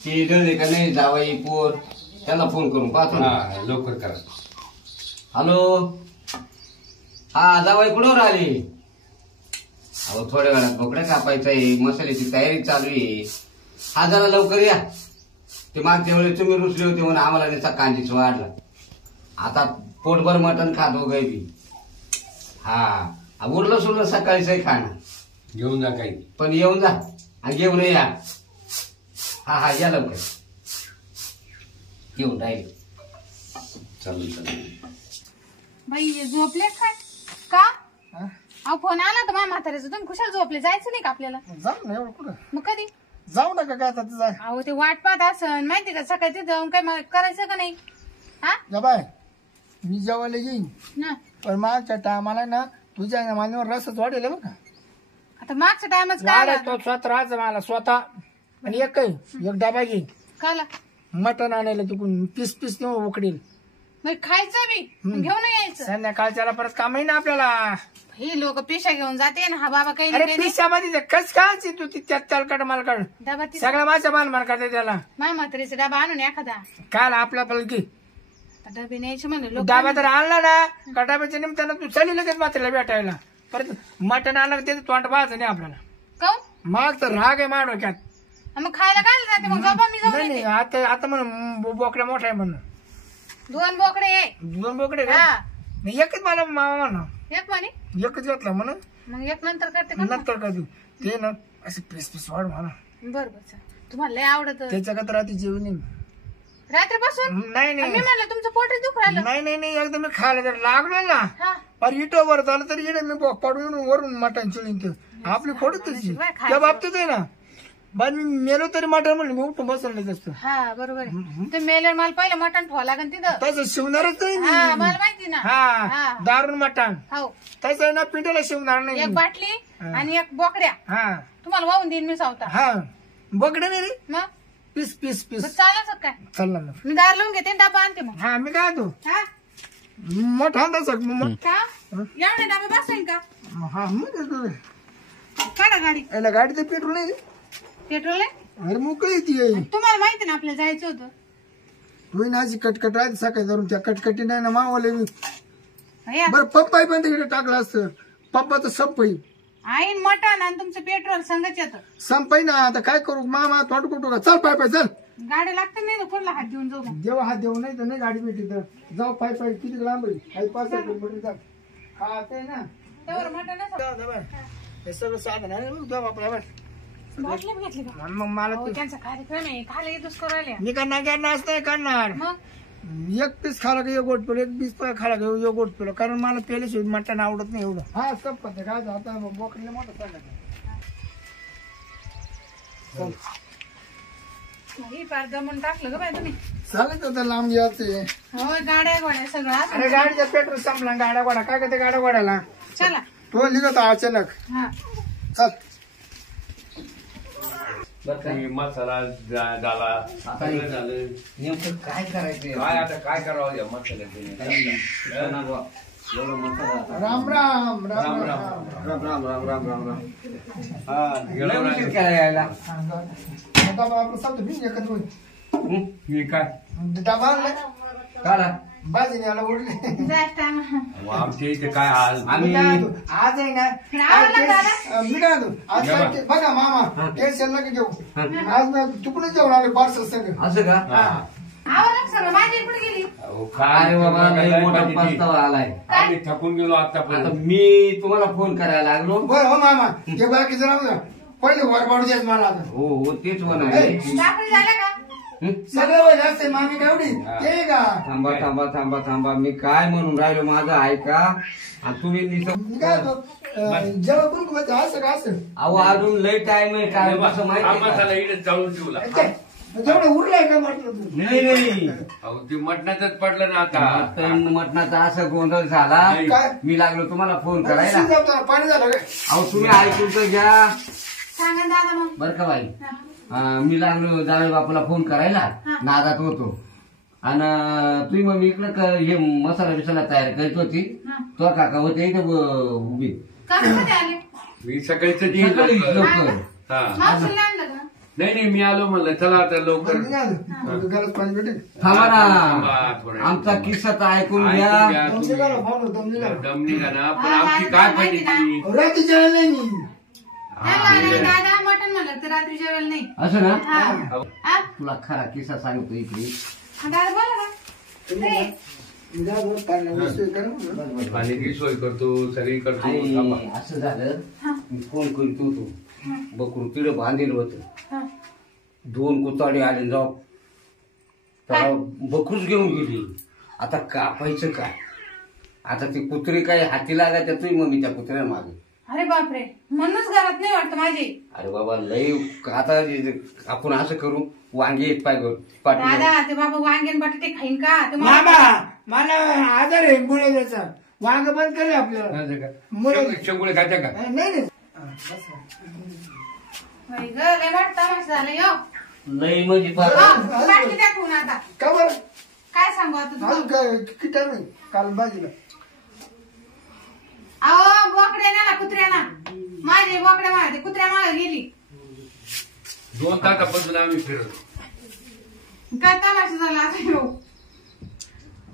ती डळले का नाही जावाई पोर त्याला फोन करून पाहतो ना. लवकर करा. हॅलो हा जावाई कुठं राहिली? अहो थोड्या वेळात बोकड्या कापायचा आहे, मसाल्याची तयारी चालू आहे. हा जरा लवकर या. ते मागच्या वेळेस तुम्ही रुसले होते म्हणून आम्हाला त्याचा कांजीच वाढला. आता पोटभर मटण खातो बी. हा उरलं सुरलं सकाळीच खाणं. घेऊन जा काही पण येऊन जा आणि घेऊन या. हा या लवकर येऊन राहील. चालेल चालेल. बाई झोपले काय का? अहो फोन आला तर माझ्या म्हाताऱ्याचं. तुम्ही कुशाल झोपले? जायचं नाही का आपल्याला? जाऊ ना एवढं कुठं मग कधी जाऊ नका काय आता तुझा अहो ते वाट पाहत असन माहिती का सकाळी तिथं जाऊन काय करायचं का नाही? हा बाय मी जेवायला येईन ना पण मागच्या टायमाला ना तुझ्या मान्यवर रसच वाढेल बरं का. आता मागच्या टायमच काय वाढ तो स्वतः राहायचं मला स्वतः आणि एक डबा घे काला मटण आणायला तिकडून पीस पीस नेऊन उकडील. मग खायचं बी घेऊन यायचं. संध्याकाळच्याला परत काम आहे ना आपल्याला. हे लोक पेशा घेऊन जाते ना. हा बाबा काही अरे नाही पिशामध्ये कस खायची तू ती त्यात चालकाड मालकाड डबा ती सगळ्या माझ्या बाल करते त्याला. माझ्या म्हातारीचा डबा आणून एखादा काल आपला पलकी आता डबे न्यायचे म्हणले लोक. डबा तर आणला ना का डब्याच्या निमित्तानं तू चालली लगेच मात्रेला भेटायला. परत मटण आणलं त्याचं तोंड पाहायचं नाही आपल्याला. काऊन माग तर राग आहे माझ्या डोक्यात. मग खायला काय जाते मग झोपा मी जाऊन नाही नाही येते. आता म्हणून बोकड्या मोठा आहे म्हणून. 2 बोकडे आहे. 2 बोकडे का? हा नाही, एकच मला मामा म्हणा एक म्हणे एकच घेतला म्हणून मग एक नंतर करते का? नंतर का तू ते ना असं पीस पीस वाढ म्हणा बर बर तुम्हाला लय आवडत त्याच्याकडे राहते जेवणी. रात्रीपासून. नाही मी नाही म्हणलं तुमचं पोटच दुख राहिलं. नाही नाही नाही एकदम मी खायला जर लागलो ना हा पर इटो वर झालं तर इडे मी पाडून वरून मटण चिळीन ते आपली खोडत तशी खायचं. त्या बाबतीत आहे ना पण मी मेलो तरी मटण म्हणलं मी उठून बसलं असतं. हा बरोबर आहे. ते मेल्यावर मला पहिलं मटण ठेवा लागेल तिथं. तसं शिवणारच नाही हा मी. मला माहिती ना. हा दारून मटण हो तसं आहे ना पिंडीला शिवणार नाही एक मी. बाटली आणि एक बोकड्या हा तुम्हाला वाहून देईन मी सावता. हा बघडे नाही रे मग पीस पीस पीस चालच काय? चल ना मग. मी दार लावून घेते आणि डबा आणते मग. हा मी काय तू हा मोठा अंदाज का एवढे डबे बसेल का? हा मग काढा गाडी. याला गाडी तर पेट्रोल नाही रे. पेट्रोल आहे. अरे मोकळी ती तुम्हाला माहिती ना आपल्याला जायचं होतं. तू ना अशी कटकट आहे सकाळी धरून त्या कटकटी नाही ना मावले मी. हे बरं पप्पाही पण तिकडे टाकला असतं. पप्पाचं संपई आईन मटण आणि तुमचं पेट्रोल संगच येतं. संपई ना आता काय करू मामा तोंड कुठू का चल पाय पाय चल. गाडी लागते नाही कोणला हात देऊन जाऊ मग. देवा हात देऊ नाही तर नाही गाडी भेटी तर जाऊ पाय पाय किती लांब आहे. काही 5 किलोमीटर जा. हा ते ना त्यावर मटण हे सगळं साधन आहे जाऊ आपल्या बाटली घेतली का? मग मला हो, त्यांचा कार्यक्रम आहे खायला येतोच करू राहिल्या. मी करणार गॅस नाही करणार. मग एक पीस खाला का एक गोट पिलो एक पीस खाला का एक गोट पिलो कारण मला पेल्याशिवाय मटण आवडत नाही एवढं. हा संपत काय आता बोकडीला मोठं चाललं. ही पार जमून टाकलं ग बाय तुम्ही. चालत होतं लांब याचे. हो गाड्या गोड्या सगळं असं. अरे गाडीचा पेट्रोल संपला गाड्या गोडा काय करते गाड्या गोड्याला चला तो निघतो अचानक. हा चल मसाला झाला सगळं झालं. नेमकं काय करायचंय? काय आता काय करावं या मसाल्याचं? एवढं मसाला राम राम राम राम राम राम. राम राम राम राम राम राम. हा लय उशीर केला यायला. आता आपलं समजा मी एकत्र होईल. हे काय डबा आणलाय काढा. बाजीने याला उडले. जायचं टाइम. आमच्या इथे काय हाल. आम्ही आज आहे ना रावला दादा. मी काय म्हणतो आज काय बघा मामा टेन्शन नका घेऊ. आज ना चुकूनच जेवण आले पार्सल सगळं. असं का? आवडलं सगळं माझी कुठे गेली? अहो, अरे बाबा लय मोठा पस्तावा आलाय. आम्ही थकून गेलो आता आतापर्यंत. मी तुम्हाला फोन करायला लागलो. बरं हो मामा ते बाकीचं राहू द्या पहिले वर पाडू द्याच मला आता. हो हो तेच होणार. दाखवली झालं का? सगळं वय असते मामी केवढी ते का थांबा थांबा थांबा थांबा मी काय म्हणून राहिलो माझं ऐका. आणि तुम्ही मी काय होतो जेव्हा करून असं का असं अहो अजून लय टाइम आहे काय कसं हा माहिती मसाला इथे जाळून ठेवला. जेवढं उरलंय का म्हटलं तू नाही नाही अहो ते मटणाचंच पडलं ना आता. मटणाचा असं गोंधळ झाला. काय मी लागलो तुम्हाला फोन करायला. शिजवताना पाणी झालं काय अहो तुम्ही ऐकून तर घ्या सांगा दादा मग. बर का बाई. हा. मी लागलो जावे बापूला फोन करायला. हा. नादात होतो आणि तुम्ही मग इकडं हे मसाला बिसाला तयार करीत होती. हा. तो काका होते इथं उभी. कधी आले? मी सकाळीच सकाळी लवकर. हा मावशीला आणलं का? नाही मी आलो म्हणलं चला आता लवकर बरं, मी आलो. गरज पाणी भेटेल. थांबा थांबा ना, थोडं. आमचा किस्सा तर ऐकून ऐकून घ्या. घ्या तुमचे तुम्ही. काय फोन होतो मी गेलो. दम निघा ना पण हा, आमची हा, काय माहिती पाहिजे ती रात्री जेवण नाही मी. दादा मटण म्हणलं तर रात्री जेवेल नाही. असं ना, हा. हा? तुला खरा किस्सा सांगतो इकडे. दादा बोला ना. तुम्ही ते, मी जा बरं, पाणी वस्तू हे करा म्हणून. पाण्याची सोय करतो सगळी करतो आणि थांबा. असं झालं, हा. मी फोन करीत होतो, बकरू तिडं बांधेल होतं. हा. 2 कुताडे आले जाऊ, त्याला बकरूच घेऊन गेली. आता कापायचं काय? आता ते कुत्रे काय हाती लागायच्या तुम्ही मम्मी त्या कुत्र्या मागे. अरे बापरे, म्हणूनच घरात नाही वाटत माझी. अरे बाबा लय, आता आपण असं करू, वांगे एक पाठी दादा ते बाबा वांगेन बटाटे खाईन का ते मामा मला आजार आहे मुळ्याचा. वांग बंद करे आपल्याला. असं का? मुळे- शेंगुळे खात्या का नाही नाही बाई ग, लय वाटतं तमाशा झालं यो. लय म्हणजे फार. हा, बाटली द्या ठेवून आता. का बरं काय सांगू आता अजून तुला? काय किती टाइम आहे? काल बाजीला अहो बोकड्या नेला कुत्र्याना. माझे बोकड्या मागे कुत्र्या मागे गेली. 2 तासापासून आम्ही फिरतो काय तमाशा झाला आता ह्यो.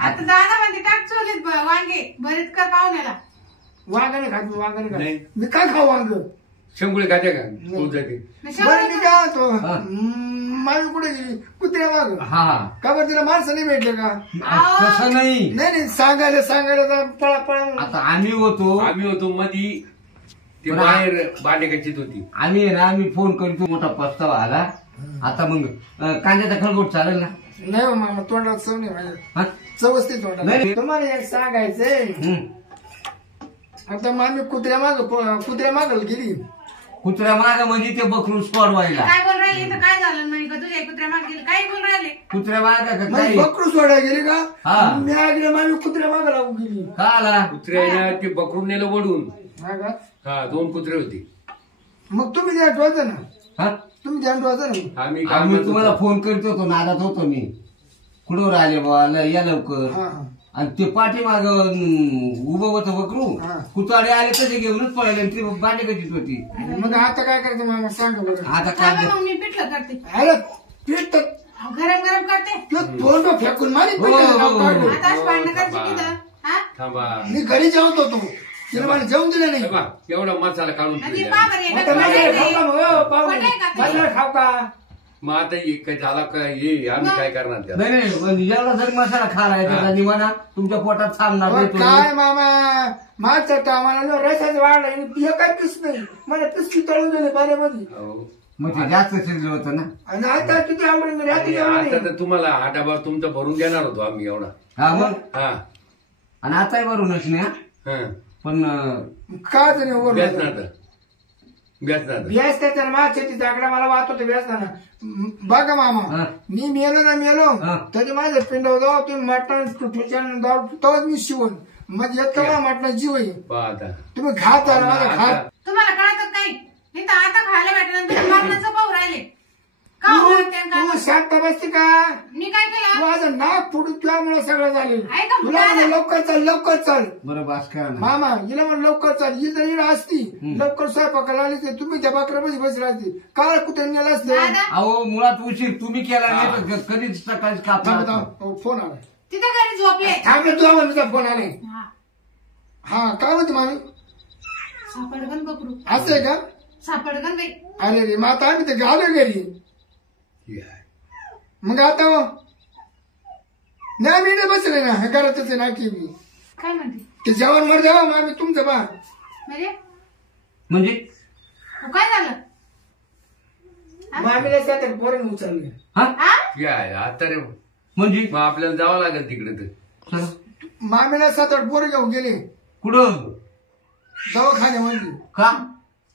आता दादा म्हणते टाक चोलीत वांगे भरीत कर पाहुण्याला. वांग नाही खात मी, वांग नाही नाही. खात. मी काय खाऊ वांग? शेंगुळे खात्या का तू जाते बरं मी काय होतो हा. मावी कुठे गेली? कुत्र्या वांग. हा, का बरं तिला माणसं नाही भेटले का? तसं नाही. नाही नाही सांगायला तर पळा पळा. आता आम्ही होतो, आम्ही होतो मधी ते पण बाहेर बांडेकच्चीत होती आम्ही आहे ना, आम्ही फोन करतो, मोठा पस्तावा आला. आता मग कांद्याचा खळगोट चालेल ना? नाही हो मामा, तोंडात चव नाही माझ्या. हा? चवस्ती तोंडात. नाही. तुम्हाला एक सांगायचंय. हम्म. आता मामी कुत्र्या मागल गेली. कुत्र्या माग म्हणजे ते बकरू स्पॉट व्हायला. काय बोल राहिले तर काय झालं म्हणे का तुझ्या कुत्र्या मागे गेली? काय बोल राहिले? कुत्र्या माग का म्हणजे काही बकरू सोडायला गेली का? हा. मी ऐकलं मामी कुत्र्या माग लागून गेली. का आला? कुत्र्याने ते बकरून नेलं वडून हा का? हा 2 कुत्रे होते मग तुम्ही ध्यान ठेवायचं ना. हा? तुम्ही ध्यान ठेवायचं ना. आम्ही काय आम्ही म्हणत तुम्हाला होतो? फोन करत होतो, नादात होतो मी. कुठवर आले बाबा, या लवकर. हा हा. आणि ते पाठीमाग उभं होतं बकरू, हा. कुताडे आले तसे घेऊनच पळाले आणि ती बाटी कशीच होती. आणि मग आता काय करायचं मामा सांगा बरं. आता थांबा काय मग मी पिठलं करते. अरे पीठ तर अहो, गरम गरम करते. तोंड फेकून मारी हो, हो, हो. आता आज भांडण करायची तिथं. हा? थांबा मी घरी जेवत होतो. तिला मला जेवण दिलं नाही. थांबा. एवढा मसाला काढून आणि ठेवला. पावर आहे आता का? माझ्या खोटं खाऊ का आहे. मग? हो, पाहुणे. खोटं आहे का ते? माझ्या खाऊ का? मग आता हे काय झाला काय हे आम्ही काय करणार त्याला नाही नाही, म्हणजे एवढा जरी मसाला खाला आहे त्याचा निवाना तुमच्या पोटात थांबणार अहो, नाही काय तुम्ही. मामा माझ्या टायमाला रसाचं वाढ आहे. हे काय पीस नाही. मला पिसकी तळून गेले पाण्यामध्ये. हो. मग ते जास्त शिजलं होतं ना. आणि आता किती आवडून रात्री आणि जेवण आता नाही. तर तुम्हाला हा डबा तुमचा भरून देणार होतो आम्ही एवढा हा मग, हा आणि आताही भरूनच नाही हा. हा पण का तरी वर बेसणार बेसणार व्यास त्याच्या माझ्या शेतीचा आकडा मला वाहतो व्यासताना. बघा मामा हा. मी मेलो ना मेलो हा. तरी माझ्या पिंडावर जाऊ तुम्ही मटण तेव्हाच मी शिवण मग येतं मटणा जीव आहे. पाहता तुम्ही खात आला माझा खात. तुम्हाला कळतच नाही. नाही तर आता खायला भेटलं तुम्ही मरणाचं पाहू राहिले. का तू बोलते का? तू शांत बसते का? मी काय तू केलं? माझं नाक फुटून तुझ्यामुळे सगळं झाले. ऐका, तुला म्हणलं लवकर चाल लवकर चाल. बरं बास करा ना. मामा हिला म्हणलं लवकर चाल. ही जर हिला असती लवकर स्वयंपाकाला आली तर तुम्ही त्या बाकऱ्यामध्ये बस राहते. काय कुठे नेलं असते? दादा अहो मुळात उशीर तुम्ही केला नाही तर कधीच सकाळीच कापला. फोन आला. तिथं घरी झोपले. थांब रे, तुझ्या मम्मीचा फोन आलाय. हा. हा काय म्हणते मामी? सापडगन बकरू. असं आहे का? सापडगन बाई. अरे रे मग आता आम्ही ते घालो घरी. मग आता नाही मी नाही बसले ना घरातच आहे ना की मी काय म्हणते? ते जेवण मर द्यावा मामी तुमचं बा. म्हणजे म्हणजे काय झालं? मामीला सात पोरण उचलले. हा हा? आता रे म्हणजे मग आपल्याला जावं लागेल तिकडे तर चला. मामीला 7-8 पोरं घेऊन गेले कुठं? दवाखान्यामध्ये. का?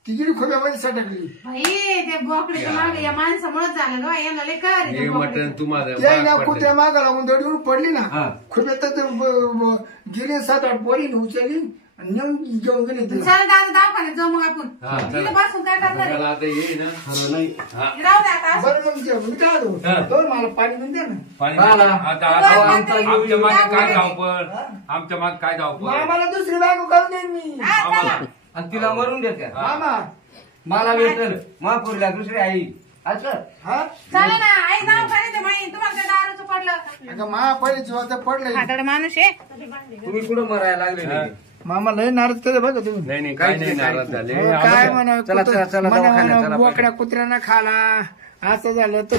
ती गिरी खोब्यामध्ये सटकली. भाई ते बोकड्याच्या मागे या माणसामुळेच झालं ग. याला लय कर आहे हे ते बोकडे. मटण तुम्हाला ते ना भाग कुत्र्या पडलं. मागा लागून दडीवर पडली ना. हा. खोब्यात गेले 7-8 पोरी उचलली आणि नेऊन घेऊन गेले तिला. चला दादा दवाखान्यात जाऊ मग आपण. हा, चला. तिला बसून काय करणार आहे? त्याला आता ये ना खरं नाही. हा. राहू दे आता असं. बरं मग मी काय हा. होतो दोन मला पाणी पण द्या ना. पाणी हा ना. आता अहो, आमच्या आमच्या मागे काय मागे धावपळ आमच्या मागे काय धावपळ मामाला दुसरी बायको करून देईन मी. हा, चला. आणि तिला मरून देत्या. मामा मला भेटल महापुरीला दुसरी आई असं हा चला ना आई नाव करायचं माई तुम्हाला त्या दारूचं पडलं अगं मा पहिले जीवाचं पडलंय हाताड माणूस आहे तुम्ही कुठं मरायला लागले मामा लय नाराज केलं बघा तुम्ही नाही नाही काय नाही नाराज झाले हो, काय म्हणा चला, चला, चला, दवाखान्यात, चला, बोकड्या कुत्र्यांना खाला असं झालं तर